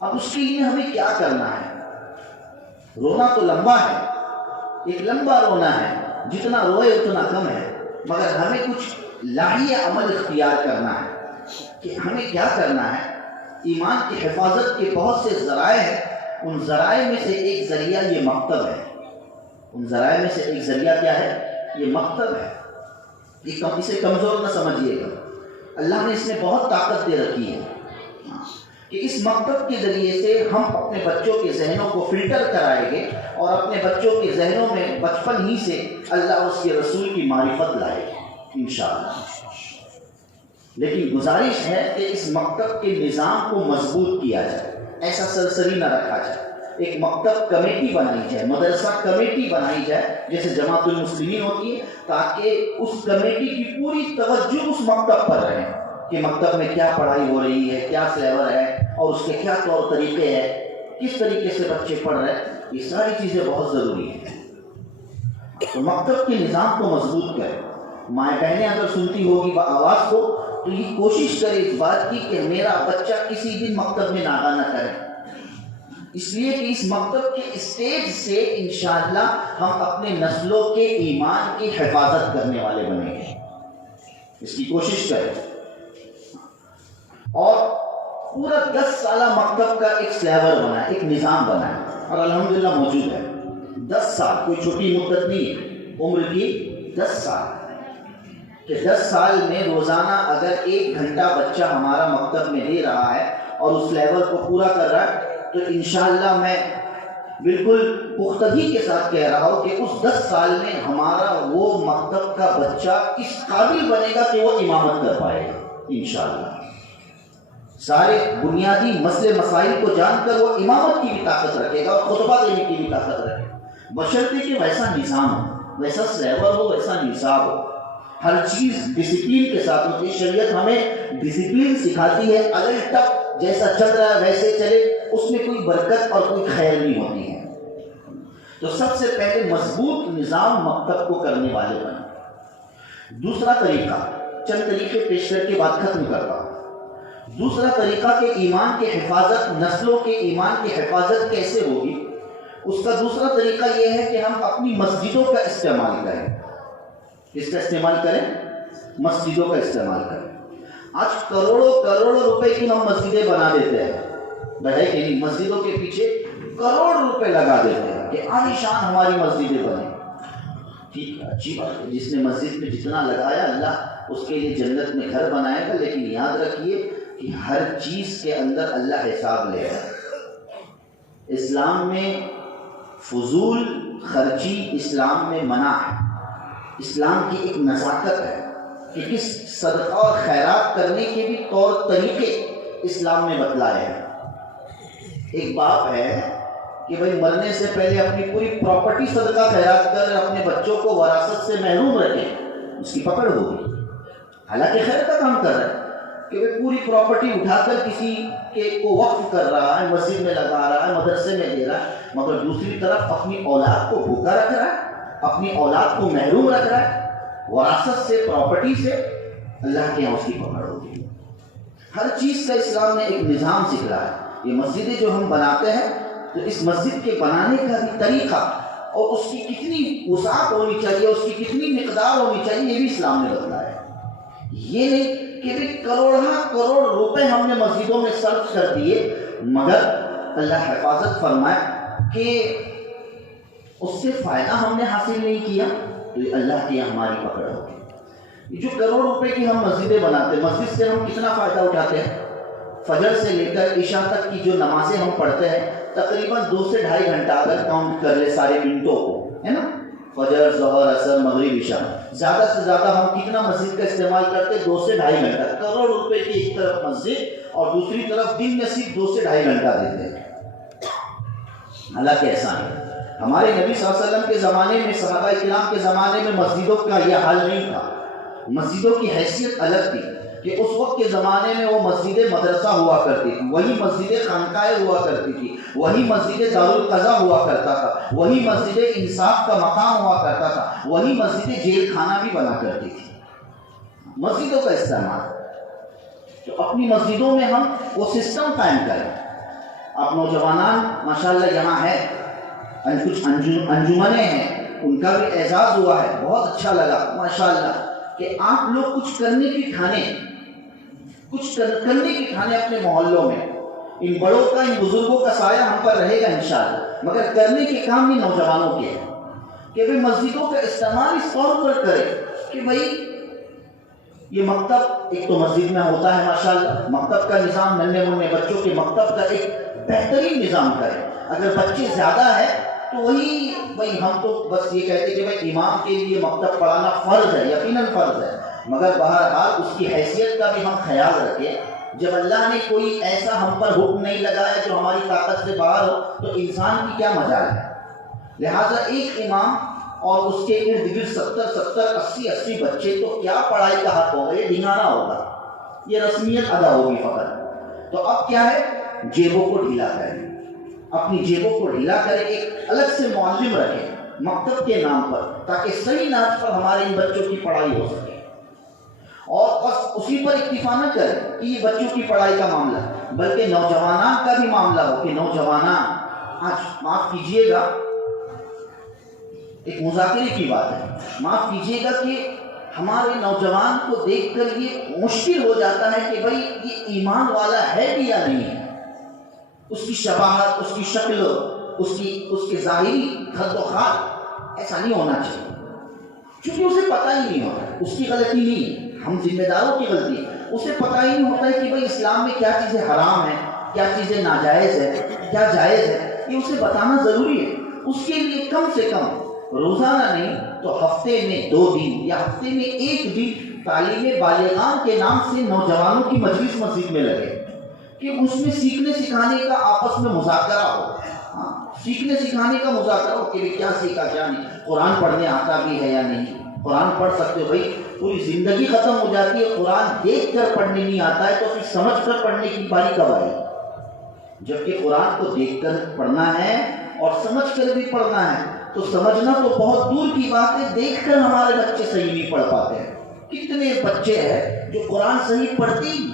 اب اس کے لیے ہمیں کیا کرنا ہے؟ رونا تو لمبا ہے، ایک لمبا رونا ہے، جتنا روئے اتنا کم ہے، مگر ہمیں کچھ لاہی عمل اختیار کرنا ہے کہ ہمیں کیا کرنا ہے۔ ایمان کی حفاظت کے بہت سے ذرائع ہیں، ان ذرائع میں سے ایک ذریعہ یہ مکتب ہے۔ ان ذرائع میں سے ایک ذریعہ کیا ہے؟ یہ مکتب ہے، اسے کمزور نہ سمجھیے گا، اللہ نے اس میں بہت طاقت دے رکھی ہے کہ اس مکتب کے ذریعے سے ہم اپنے بچوں کے ذہنوں کو فلٹر کرائیں گے اور اپنے بچوں کے ذہنوں میں بچپن ہی سے اللہ اور اس کے رسول کی معرفت لائے گے انشاءاللہ۔ لیکن گزارش ہے کہ اس مکتب کے نظام کو مضبوط کیا جائے، ایسا سرسری نہ رکھا جائے، ایک مکتب کمیٹی بنائی جائے، مدرسہ کمیٹی بنائی جائے جیسے جماعت المسلمین ہوتی ہے، تاکہ اس کمیٹی کی پوری توجہ اس مکتب پر رہے کہ مکتب میں کیا پڑھائی ہو رہی ہے، کیا سلیبس ہے اور اس کے کیا طور طریقے ہیں، کس طریقے سے بچے پڑھ رہے ہیں، یہ ساری چیزیں بہت ضروری ہیں۔ تو مکتب کے نظام کو مضبوط کرے، مائیں بہنیں اگر سنتی ہوگی آواز کو تو یہ کوشش کرے اس بات کی کہ میرا بچہ کسی دن مکتب میں ناغہ نہ کرے، اس لیے کہ اس مکتب کے اسٹیج سے انشاءاللہ ہم اپنے نسلوں کے ایمان کی حفاظت کرنے والے بنیں گے، اس کی کوشش کریں۔ اور پورا 10 سالہ مکتب کا ایک سلیبس بنا ہے، ایک نظام بنا ہے اور الحمدللہ موجود ہے۔ 10 سال کوئی چھوٹی مدت نہیں ہے، عمر کی 10 سال، کہ 10 سال میں روزانہ اگر 1 گھنٹہ بچہ ہمارا مکتب میں دے رہا ہے اور اس لیول کو پورا کر رہا ہے تو انشاءاللہ میں بالکل پختگی کے ساتھ کہہ رہا ہوں کہ اس 10 سال میں ہمارا وہ مکتب کا بچہ اس قابل بنے گا کہ وہ امامت کر پائے گا انشاءاللہ۔ سارے بنیادی مسئلے مسائل کو جان کر وہ امامت کی بھی طاقت رکھے گا اور خطبہ دینے کی بھی طاقت رکھے گا، بشرطے کہ ویسا نظام ہو، ویسا سلیبس ہو، ویسا نصاب ہو، ہر چیز ڈسپلین کے ساتھ ہوتی ہے۔ شریعت ہمیں ڈسپلین سکھاتی ہے، الگ ٹپ جیسا چل رہا ہے ویسے چلے، اس میں کوئی برکت اور کوئی خیر نہیں ہوتی ہے۔ تو سب سے پہلے مضبوط نظام مکتب کو کرنے والے بنے۔ دوسرا طریقہ، چند طریقے پیش کر کے بات ختم کرتا ہوں۔ دوسرا طریقہ کہ ایمان کی حفاظت، نسلوں کے ایمان کی حفاظت کیسے ہوگی، اس کا دوسرا طریقہ یہ ہے کہ ہم اپنی مسجدوں کا استعمال کریں۔ کس کا استعمال کریں؟ مسجدوں کا استعمال کریں۔ آج کروڑوں روپے کی ہم مسجدیں بنا دیتے ہیں، بجائے کہ نہیں، مسجدوں کے پیچھے کروڑ روپے لگا دیتے ہیں کہ عالیشان ہماری مسجدیں بنیں۔ ٹھیک ہے، اچھی بات ہے، جس نے مسجد میں جتنا لگایا اللہ اس کے لیے جنت میں گھر بنائے گا، لیکن یاد رکھیے کہ ہر چیز کے اندر اللہ حساب لے گا۔ اسلام میں فضول خرچی اسلام میں منع ہے، اسلام کی ایک نزاکت ہے کہ کس صدقہ اور خیرات کرنے کے بھی طور طریقے اسلام نے بتلائے ہیں۔ ایک باپ ہے کہ بھائی مرنے سے پہلے اپنی پوری پراپرٹی صدقہ خیرات کر اپنے بچوں کو وراثت سے محروم رکھے، اس کی پکڑ ہوگی، حالانکہ خیر کا کام کر رہا ہے کہ وہ پوری پراپرٹی اٹھا کر کسی کے کو وقف کر رہا ہے، مسجد میں لگا رہا ہے، مدرسے میں دے رہا ہے، مگر دوسری طرف اپنی اولاد کو بھوکا رکھ رہا ہے، اپنی اولاد کو محروم رکھ رہا ہے وراثت سے، پراپرٹی سے، اللہ کے یہاں اس کی پکڑ ہوگی۔ ہر چیز کا اسلام نے ایک نظام سکھایا ہے۔ یہ مسجدیں جو ہم بناتے ہیں تو اس مسجد کے بنانے کا بھی طریقہ اور اس کی کتنی وسعت ہونی چاہیے، اس کی کتنی مقدار ہونی چاہیے، یہ بھی اسلام نے بتلایا ہے۔ یہ نہیں کہ کروڑ روپے ہم نے مسجدوں میں صرف کر دیے مگر اللہ حفاظت فرمائے کہ اس سے فائدہ ہم نے حاصل نہیں کیا تو یہ اللہ کی ہماری پکڑ ہوگی۔ جو کروڑ روپے کی ہم مسجدیں بناتے ہیں، مسجد سے ہم کتنا فائدہ اٹھاتے ہیں؟ فجر سے لے کر عشاء تک کی جو نمازیں ہم پڑھتے ہیں تقریباً 2 سے 2.5 گھنٹہ اگر کاؤنٹ کر لے سارے منٹوں کو، ہے نا، فجر، ظہر، عصر، مغرب، عشاء، زیادہ سے زیادہ ہم کتنا مسجد کا استعمال کرتے ہیں؟ 2 سے 2.5 گھنٹہ۔ کروڑ روپے کی ایک طرف مسجد اور دوسری طرف دن میں صرف 2 سے 2.5 گھنٹہ دیتے ہیں۔ حالانکہ ایسا نہیں، ہمارے نبی صلی اللہ علیہ وسلم کے زمانے میں، صحابہ کرام کے زمانے میں مسجدوں کا یہ حال نہیں تھا، مسجدوں کی حیثیت الگ تھی کہ اس وقت کے زمانے میں وہ مسجدیں مدرسہ ہوا کرتی تھی، وہی مسجدیں خانقاہیں ہوا کرتی تھی، وہی مسجدیں دارالقضا ہوا کرتا تھا، وہی مسجدیں انصاف کا مقام ہوا کرتا تھا، وہی مسجدیں جیل خانہ بھی بنا کرتی تھی۔ مسجدوں کا استعمال، تو اپنی مسجدوں میں ہم وہ سسٹم قائم کریں۔ آپ نوجوانان ماشاءاللہ یہاں ہے، کچھ انجمنیں ہیں، ان کا بھی اعزاز ہوا ہے، بہت اچھا لگا ماشاءاللہ کہ آپ لوگ کچھ کرنے کی ٹھانے اپنے محلوں میں۔ ان بڑوں کا، ان بزرگوں کا سایہ ہم پر رہے گا انشاءاللہ، مگر کرنے کے کام بھی نوجوانوں کے ہیں۔ کہ بھئی مسجدوں کا استعمال اس طور پر کرے کہ بھئی یہ مکتب ایک تو مسجد میں ہوتا ہے ماشاءاللہ، مکتب کا نظام ننھے منھے بچوں کے مکتب کا ایک بہترین نظام کرے. اگر بچے زیادہ ہے تو وہی بھئی ہم تو بس یہ کہتے کہ بھئی امام کے لیے مکتب پڑھانا فرض ہے، یقیناً فرض ہے، مگر بہرحال اس کی حیثیت کا بھی ہم خیال رکھیں. جب اللہ نے کوئی ایسا ہم پر حکم نہیں لگایا جو ہماری طاقت سے باہر ہو تو انسان کی کیا مجال ہے. لہٰذا ایک امام اور اس کے ارد گرد 70 80 بچے تو کیا پڑھائی کا حق ہوگا، یہ ڈھنگانا ہوگا، یہ رسمیت ادا ہوگی فقط. تو اب کیا ہے، جیبوں کو ڈھیلا کریں، اپنی جیبوں کو ڈھیلا کریں، ایک الگ سے معلم رکھیں مکتب کے نام پر تاکہ صحیح ناچ پر ہمارے ان بچوں کی پڑھائی ہو سکے. اور بس اسی پر اکتفا نہ کریں کہ یہ بچوں کی پڑھائی کا معاملہ ہے، بلکہ نوجوانان کا بھی معاملہ ہو کہ نوجوانان، آج معاف کیجئے گا ایک مذاکرے کی بات ہے، معاف کیجئے گا کہ ہمارے نوجوان کو دیکھ کر یہ مشکل ہو جاتا ہے کہ بھئی یہ ایمان والا ہے بھی یا نہیں ہے. اس کی شباہت، اس کی شکل، اس کے ظاہری خد و خال ایسا نہیں ہونا چاہیے، کیونکہ اسے پتہ ہی نہیں ہوتا. اس کی غلطی نہیں ہے، ہم ذمہ داروں کی غلطی ہے. اسے پتہ ہی نہیں ہوتا ہے کہ بھئی اسلام میں کیا چیزیں حرام ہیں، کیا چیزیں ناجائز ہے، کیا جائز ہے. یہ اسے بتانا ضروری ہے. اس کے لیے کم سے کم روزانہ نہیں تو ہفتے میں 2 دن یا ہفتے میں 1 دن تعلیم بالغان کے نام سے نوجوانوں کی مجلس مسجد میں لگے کہ اس میں سیکھنے سکھانے کا آپس میں مذاکرہ ہو. سیکھنے سکھانے کا مذاکرہ ہو کہ کیا سیکھا کیا نہیں، قرآن پڑھنے آتا بھی ہے یا نہیں. قرآن پڑھ سکتے ہو، بھائی پوری زندگی ختم ہو جاتی ہے، قرآن دیکھ کر پڑھنے نہیں آتا ہے تو پھر سمجھ کر پڑھنے کی باری کب آئی. جبکہ قرآن کو دیکھ کر پڑھنا ہے اور سمجھ کر بھی پڑھنا ہے. تو سمجھنا تو بہت دور کی بات ہے، دیکھ کر ہمارے بچے صحیح نہیں پڑھ پاتے ہیں. کتنے بچے ہیں جو قرآن صحیح پڑھتے ہی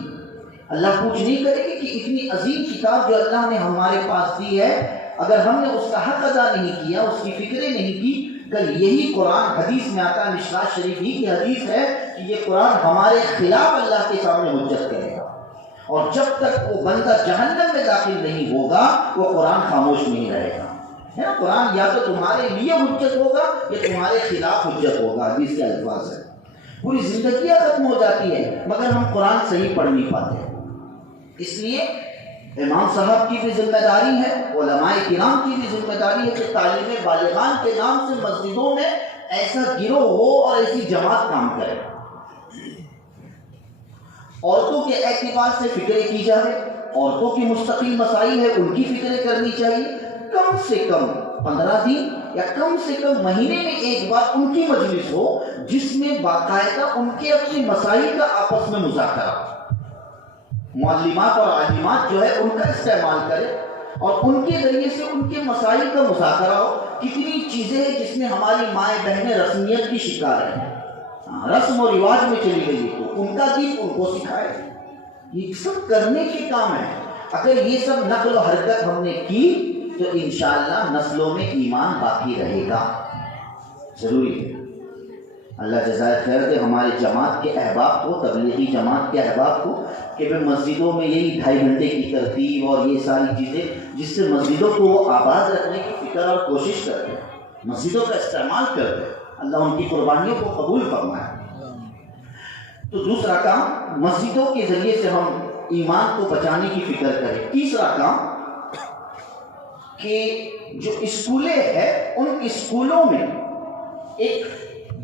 اللہ پوچھ نہیں کرے گی کہ اتنی عظیم کتاب جو اللہ نے ہمارے پاس دی ہے، اگر ہم نے اس کا حق ادا نہیں کیا، اس کی فکریں نہیں کی. کل یہی قرآن حدیث میں آتا ہے، مشکوٰۃ شریف ہی کی حدیث ہے کہ یہ قرآن ہمارے خلاف اللہ کے سامنے حجت کرے گا، اور جب تک وہ بندہ جہنم میں داخل نہیں ہوگا وہ قرآن خاموش نہیں رہے گا. ہے نا، قرآن یا تو تمہارے لیے حجت ہوگا یا تمہارے خلاف حجت ہوگا. حدیث کے الفاظ ہے. پوری زندگیاں ختم ہو جاتی ہے مگر ہم قرآن صحیح پڑھ نہیں پاتے. اس لیے امام صاحب کی بھی ذمہ داری ہے، علماء کرام کی بھی ذمہ داری ہے کہ تعلیم بالغان کے نام سے مسجدوں میں ایسا گروہ ہو اور ایسی جماعت کام کرے. عورتوں کے اعتبار سے فکریں کی جائے، عورتوں کی مستقل مسائل ہے ان کی فکریں کرنی چاہیے. کم سے کم 15 دن یا کم سے کم مہینے میں 1 بار ان کی مجلس ہو جس میں باقاعدہ ان کے اپنے مسائل کا آپس میں مذاکرہ. معلمات اور عالمات جو ہے ان کا استعمال کرے اور ان کے ذریعے سے ان کے مسائل کا مذاکرہ ہو. کتنی چیزیں ہیں جس میں ہماری مائیں بہنیں رسمیت کی شکار ہیں، رسم و رواج میں چلی گئی تو ان کا دین ان کو سکھائے. یہ سب کرنے کے کام ہے. اگر یہ سب نقل و حرکت ہم نے کی تو انشاءاللہ نسلوں میں ایمان باقی رہے گا. ضروری ہے. اللہ جزائے خیر دے ہمارے جماعت کے احباب کو، تبلیغی جماعت کے احباب کو، کہ وہ مسجدوں میں یہی 2.5 گھنٹے کی ترتیب اور یہ ساری چیزیں جس سے مسجدوں کو وہ آباد رکھنے کی فکر اور کوشش کرتے ہیں، مسجدوں کا استعمال کرتے ہیں. اللہ ان کی قربانیوں کو قبول فرمائے. تو دوسرا کام، مسجدوں کے ذریعے سے ہم ایمان کو بچانے کی فکر کریں. تیسرا کام کہ جو اسکولیں ہیں ان اسکولوں میں ایک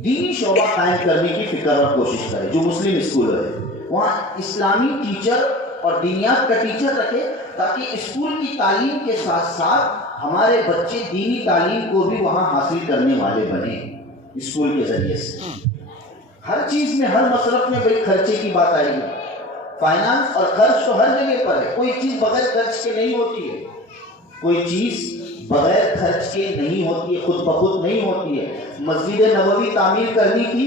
دینی شعبہ قائم کرنے کی فکر اور کوشش کرے. جو مسلم اسکول ہے وہاں اسلامی ٹیچر اور دینیات کا ٹیچر رکھے تاکہ اسکول کی تعلیم کے ساتھ ساتھ ہمارے بچے دینی تعلیم کو بھی وہاں حاصل کرنے والے بنے. اسکول کے ذریعے سے ہر چیز میں، ہر مصرف میں بھئی خرچے کی بات آئے گی. فائنانس اور خرچ تو ہر جگہ پر ہے. کوئی چیز بغیر خرچ کے نہیں ہوتی ہے، کوئی چیز بغیر خرچ کے نہیں ہوتی ہے، خود بخود نہیں ہوتی ہے. مسجد نبوی تعمیر کرنی تھی،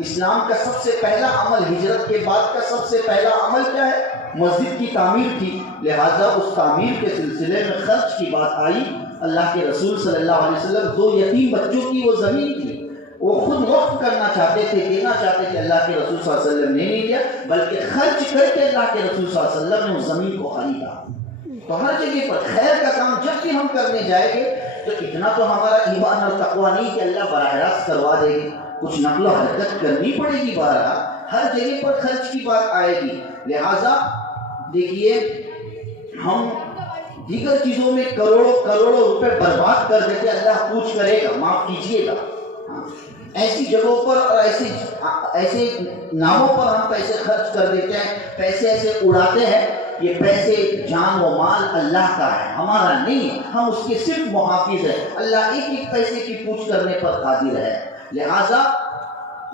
اسلام کا سب سے پہلا عمل، ہجرت کے بعد کا سب سے پہلا عمل کیا ہے؟ مسجد کی تعمیر تھی. لہٰذا اس تعمیر کے سلسلے میں خرچ کی بات آئی. اللہ کے رسول صلی اللہ علیہ وسلم 2 یتیم بچوں کی وہ زمین تھی، وہ خود وقف کرنا چاہتے تھے، دینا چاہتے تھے. اللہ کے رسول صلی اللہ علیہ وسلم نے نہیں دیا بلکہ خرچ کر کے اللہ کے رسول صلی اللہ علیہ وسلم نے اس زمین کو خریدا. تو ہر جگہ پر خیر کا کام جب بھی ہم کرنے جائیں گے تو اتنا تو ہمارا ایمان اور تقوی نہیں کہ اللہ براہ راست کروا دے گی، کچھ نقل و حرکت کرنی پڑے گی، بہرحال ہر جگہ پر خرچ کی بات آئے گی۔ لہٰذا دیکھیے ہم دیگر چیزوں میں کروڑوں کروڑوں روپے برباد کر دیتے، اللہ پوچھ کرے گا، معاف کیجیے گا۔ ایسی جگہوں پر اور ایسے ناموں پر ہم پیسے خرچ کر دیتے ہیں، پیسے ایسے اڑاتے ہیں، یہ پیسے جان و مال اللہ کا ہے، ہمارا نہیں ہے، ہم اس کے صرف محافظ ہیں۔ اللہ ایک ایک پیسے کی پوچھ کرنے پر قادر ہے۔ لہٰذا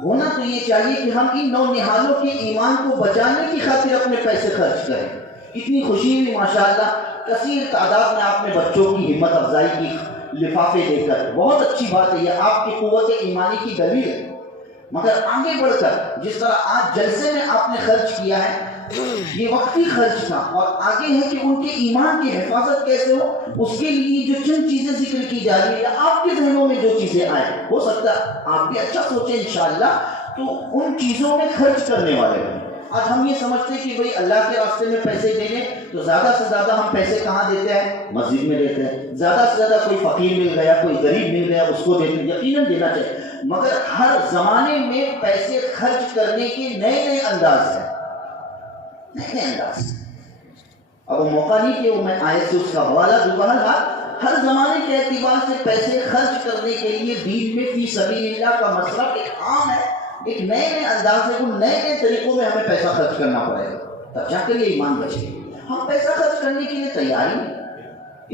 ہونا تو یہ چاہیے کہ ہم ان نونہالوں کے ایمان کو بچانے کی خاطر اپنے پیسے خرچ کریں۔ اتنی خوشی ہوئی ماشاءاللہ، کثیر تعداد میں آپ نے بچوں کی ہمت افزائی کی لفافے دے کر، بہت اچھی بات ہے، یہ آپ کی قوت ایمانی کی دلیل ہے۔ مگر آگے بڑھ کر جس طرح آج جلسے میں آپ نے خرچ کیا ہے، یہ وقتی خرچ تھا، اور آگے ہے کہ ان کے ایمان کی حفاظت کیسے ہو، اس کے لیے جو چند چیزیں ذکر کی جا رہی ہے، آپ کے ذہنوں میں جو چیزیں آئیں، ہو سکتا ہے آپ بھی اچھا سوچیں انشاءاللہ، تو ان چیزوں میں خرچ کرنے والے ہیں۔ آج ہم یہ سمجھتے ہیں کہ بھئی اللہ کے راستے میں پیسے دینے، تو زیادہ سے زیادہ ہم پیسے کہاں دیتے ہیں؟ مسجد میں دیتے ہیں۔ زیادہ سے زیادہ کوئی فقیر مل گیا، کوئی غریب مل گیا، اس کو دیتے ہیں، یقیناً دینا چاہیے، مگر ہر زمانے میں پیسے خرچ کرنے کے نئے نئے انداز ہیں، نئے نئے انداز ہیں۔ اب وہ موقع نہیں کہ وہ میں آیت سے اس کا حوالہ دوں، بہرحال ہر زمانے کے اعتبار سے پیسے خرچ کرنے کے لیے دین میں فی سبیل اللہ کا مصرف ایک عام ہے، ایک نئے نئے انداز ہے، ان نئے نئے طریقوں میں ہمیں پیسہ خرچ کرنا پڑے گا، تب جا کر یہ ایمان بچے گا۔ ہم پیسہ خرچ کرنے کے لیے تیار نہیں۔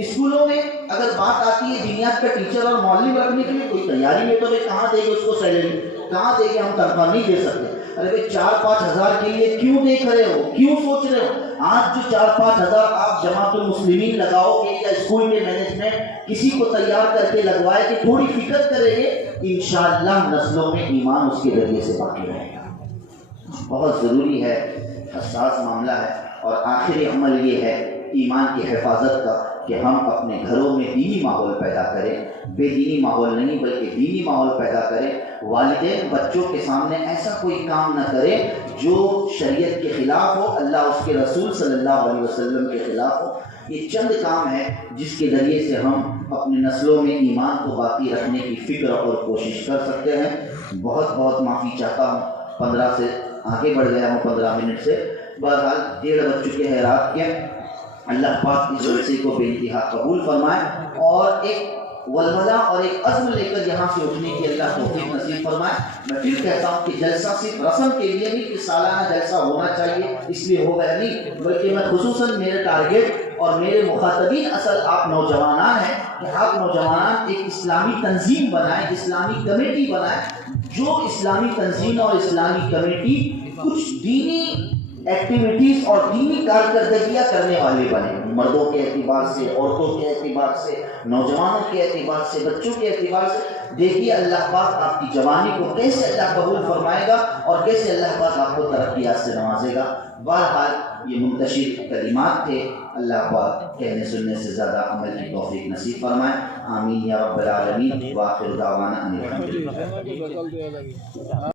اسکولوں میں اگر بات آتی ہے دینیات کا ٹیچر اور معلم رکھنے کے لیے، کوئی تیاری نہیں، تو کہاں دے گے اس کو سیلری، کہاں دے گے، ہم تنخواہ نہیں دے سکتے۔ ارے بھائی 4-5 ہزار کے لیے کیوں دیکھ رہے ہو، کیوں سوچ رہے ہو؟ آج جو 4-5 ہزار آپ جماعت المسلمین لگاؤ گے یا اسکول کے مینجمنٹ کسی کو تیار کر کے لگوائے کہ تھوڑی فکر کریں گے، انشاءاللہ نسلوں میں ایمان اس کے ذریعے سے باقی رہے گا۔ بہت ضروری ہے، حساس معاملہ ہے، اور آخری عمل یہ ہے ایمان کی حفاظت کا کہ ہم اپنے گھروں میں دینی ماحول پیدا کریں، بے دینی ماحول نہیں بلکہ دینی ماحول پیدا کریں۔ والدین بچوں کے سامنے ایسا کوئی کام نہ کریں جو شریعت کے خلاف ہو، اللہ اس کے رسول صلی اللہ علیہ وسلم کے خلاف ہو۔ یہ چند کام ہے جس کے ذریعے سے ہم اپنے نسلوں میں ایمان کو باقی رکھنے کی فکر اور کوشش کر سکتے ہیں۔ بہت بہت معافی چاہتا ہوں، 15 سے آگے بڑھ گیا ہوں، 15 منٹ سے، بہرحال 1:30 بج چکے ہیں رات کے۔ اللہ پاک اس جلسے کو بے انتہا قبول فرمائے، اور ایک ولولہ اور ایک عزم لے کر یہاں سے اٹھنے کی اللہ توفیق نصیب فرمائے۔ میں پھر کہتا ہوں کہ جلسہ صرف رسم کے لیے نہیں کہ سالانہ جلسہ ہونا چاہیے اس لیے ہو گیا نہیں، بلکہ میں خصوصاً میرے ٹارگیٹ اور میرے مخاطبین اصل آپ نوجوانان ہیں کہ آپ نوجوانان ایک اسلامی تنظیم بنائیں، اسلامی کمیٹی بنائیں، جو اسلامی تنظیم اور اسلامی کمیٹی کچھ دینی ایکٹیویٹیز اور دینی کارکردگیاں کرنے والے بنے، مردوں کے اعتبار سے، عورتوں کے اعتبار سے، نوجوانوں کے اعتبار سے، بچوں کے اعتبار سے۔ دیکھیے اللہ پاک آپ کی جوانی کو کیسے اللہ قبول فرمائے گا اور کیسے اللہ پاک آپ کو ترقیات سے نوازے گا۔ بہرحال یہ منتشر کلمات تھے، اللہ پاک کہنے سننے سے زیادہ عمل کی توفیق نصیب فرمائے، آمین یا رب العالمین۔ وآخر دعوانا ان الحمد للہ۔